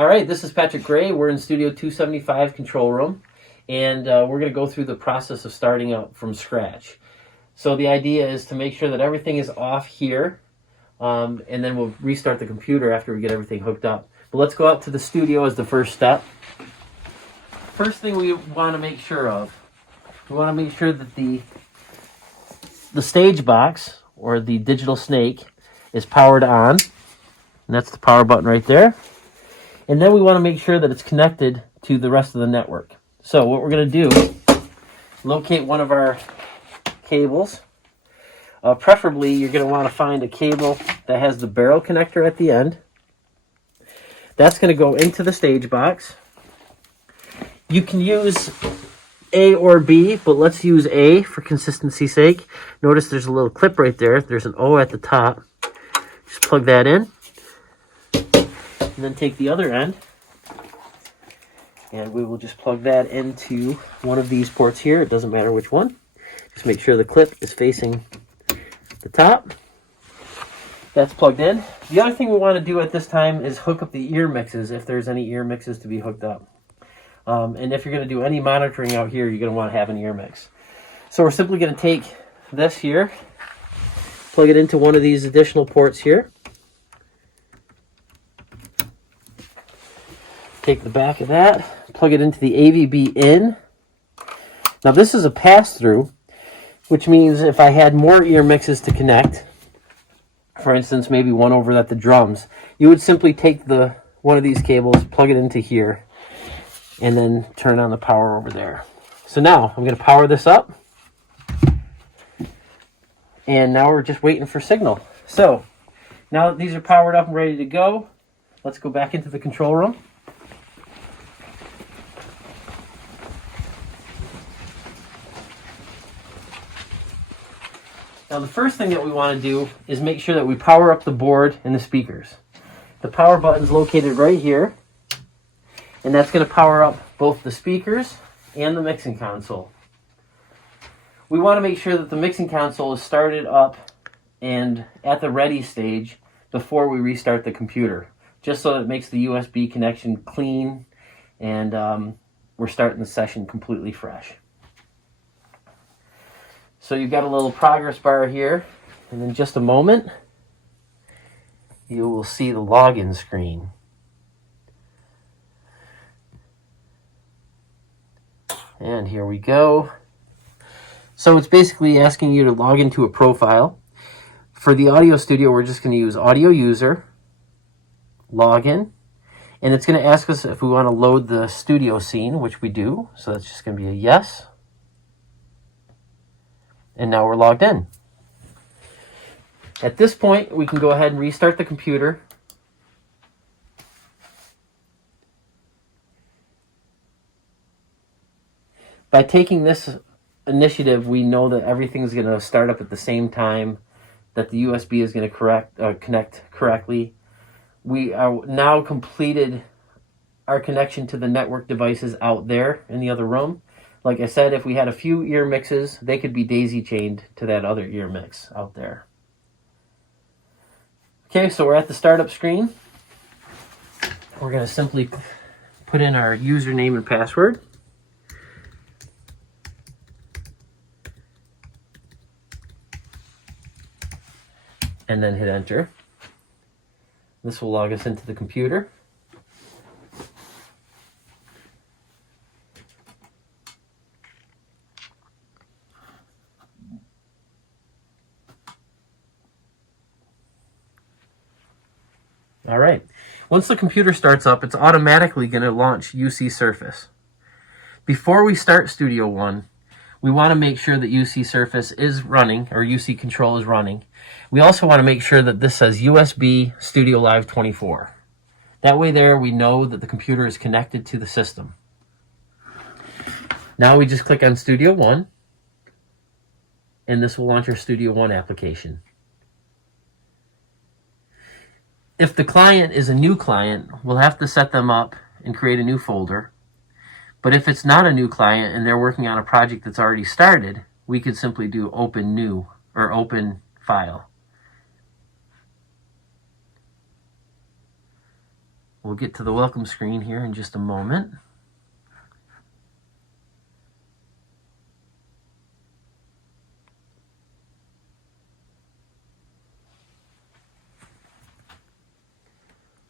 All right, this is Patrick Gray. We're in Studio 275 control room, and we're going to go through the process of starting out from scratch. So the idea is to make sure that everything is off here, and then we'll restart the computer after we get everything hooked up. But let's go out to the studio as the first step. First thing we want to make sure of, we want to make sure that the stage box, or the digital snake, is powered on. And that's the power button right there. And then we want to make sure that it's connected to the rest of the network. So what we're going to do, locate one of our cables. Preferably, you're going to want to find a cable that has the barrel connector at the end. That's going to go into the stage box. You can use A or B, but let's use A for consistency's sake. Notice there's a little clip right there. There's an O at the top. Just plug that in. And then take the other end, and we will just plug that into one of these ports here. It doesn't matter which one. Just make sure the clip is facing the top. That's plugged in. The other thing we want to do at this time is hook up the ear mixes, if there's any ear mixes to be hooked up. And if you're going to do any monitoring out here, you're going to want to have an ear mix. So we're simply going to take this here, plug it into one of these additional ports here. Take the back of that, plug it into the AVB in. Now this is a pass-through, which means if I had more ear mixes to connect, for instance, maybe one over at the drums, you would simply take one of these cables, plug it into here, and then turn on the power over there. So now I'm going to power this up, and now we're just waiting for signal. So now that these are powered up and ready to go, let's go back into the control room. Now the first thing that we want to do is make sure that we power up the board and the speakers. The power button's located right here, and that's going to power up both the speakers and the mixing console. We want to make sure that the mixing console is started up and at the ready stage before we restart the computer, just so that it makes the USB connection clean, and we're starting the session completely fresh. So you've got a little progress bar here, and in just a moment, you will see the login screen. And here we go. So it's basically asking you to log into a profile. For the audio studio, we're just going to use audio user, login, and it's going to ask us if we want to load the studio scene, which we do. So that's just going to be a yes. And now we're logged in. At this point, we can go ahead and restart the computer. By taking this initiative, we know that everything's going to start up at the same time, that the USB is going to connect correctly. We are now completed our connection to the network devices out there in the other room. Like I said, if we had a few ear mixes, they could be daisy chained to that other ear mix out there. Okay, so we're at the startup screen. We're going to simply put in our username and password. And then hit enter. This will log us into the computer. All right. Once the computer starts up, it's automatically going to launch UC Surface. Before we start Studio One, we want to make sure that UC Surface is running, or UC Control is running. We also want to make sure that this says USB Studio Live 24. That way there we know that the computer is connected to the system. Now we just click on Studio One, and this will launch our Studio One application. If the client is a new client, we'll have to set them up and create a new folder. But if it's not a new client and they're working on a project that's already started, we could simply do open new or open file. We'll get to the welcome screen here in just a moment.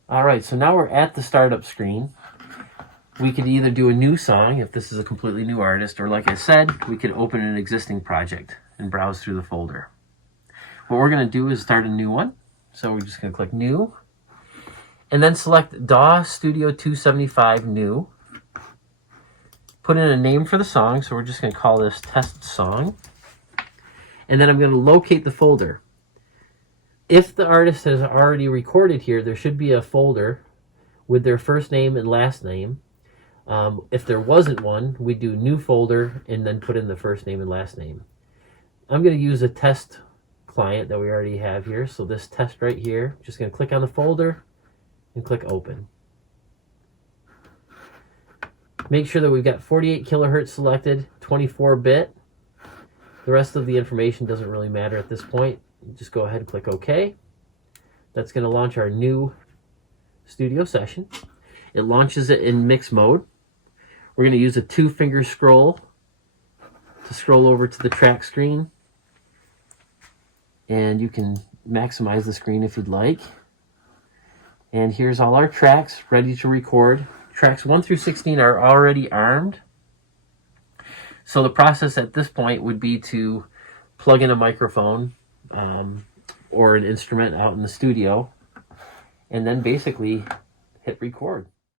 All right, so now we're at the startup screen. We could either do a new song if this is a completely new artist, or like I said, we could open an existing project and browse through the folder. What we're going to do is start a new one. So we're just going to click New, and then select DAW Studio 275 New. Put in a name for the song, so we're just going to call this Test Song. And then I'm going to locate the folder. If the artist has already recorded here, there should be a folder with their first name and last name. If there wasn't one, we do new folder and then put in the first name and last name. I'm going to use a test client that we already have here. So this test right here, just going to click on the folder and click open. Make sure that we've got 48 kilohertz selected, 24-bit. The rest of the information doesn't really matter at this point. Just go ahead and click OK. That's going to launch our new studio session. It launches it in mix mode. We're going to use a 2-finger scroll to scroll over to the track screen. And you can maximize the screen if you'd like. And here's all our tracks ready to record. Tracks 1 through 16 are already armed. So the process at this point would be to plug in a microphone or an instrument out in the studio, and then basically hit record.